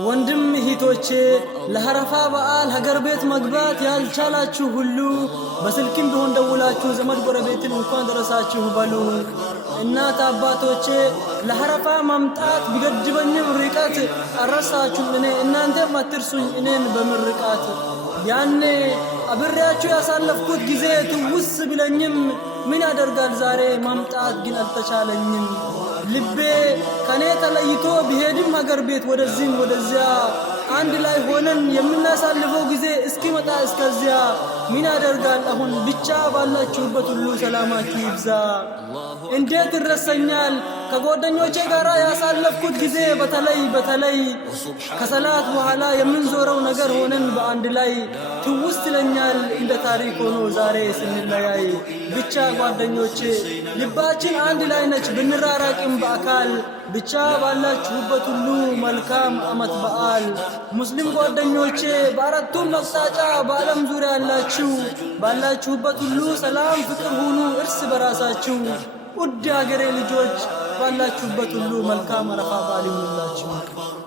ወንድም እህቶቼ ለሐረፋ በዓል ሀገር ቤት መግባት ያልቻላችሁ ሁሉ በስልክም ቢሆን ደውላችሁ ዘመድ ጎረቤትን እንኳን ደረሳችሁ በሉ። እናት አባቶቼ ለሐረፋ መምጣት ቢገድበኝም ርቀት አረሳችሁ እኔ እናንተም አትርሱኝ እኔን በምርቃት። ያኔ አብሬያችሁ ያሳለፍኩት ጊዜ ትውስ ቢለኝም ምን ያደርጋል ዛሬ መምጣት ግን አልተቻለኝም። ልቤ ከኔ ተለይቶ ቢሄድም ሀገር ቤት ወደዚህም ወደዚያ አንድ ላይ ሆነን የምናሳልፈው ጊዜ እስኪመጣ እስከዚያ ምን ያደርጋል አሁን ብቻ ባላችሁበት ሁሉ ሰላማችሁ ይብዛ። እንዴት ይረሰኛል ከጓደኞቼ ጋር ያሳለፍኩት ጊዜ በተለይ ከሰላት በኋላ የምንዞረው ነገር ሆነን በአንድ ላይ ትውስ ይለኛል እንደ ታሪክ ሆኖ ዛሬ ስንለያይ። ብቻ ጓደኞቼ ልባችን አንድ ላይ ነች ብንራራቅም በአካል ብቻ ባላችሁበት ሁሉ መልካም ዓመት በዓል። ሙስሊም ጓደኞቼ በአራቱም አቅጣጫ በዓለም ዙሪያ ያላችሁ ባላችሁበት ሁሉ ሰላም ፍቅር ሁኑ እርስ በራሳችሁ። ውድ ሀገሬ ልጆች ባላችሁበት ሁሉ መልካም አረፋ በዓል ይሁንላችሁ።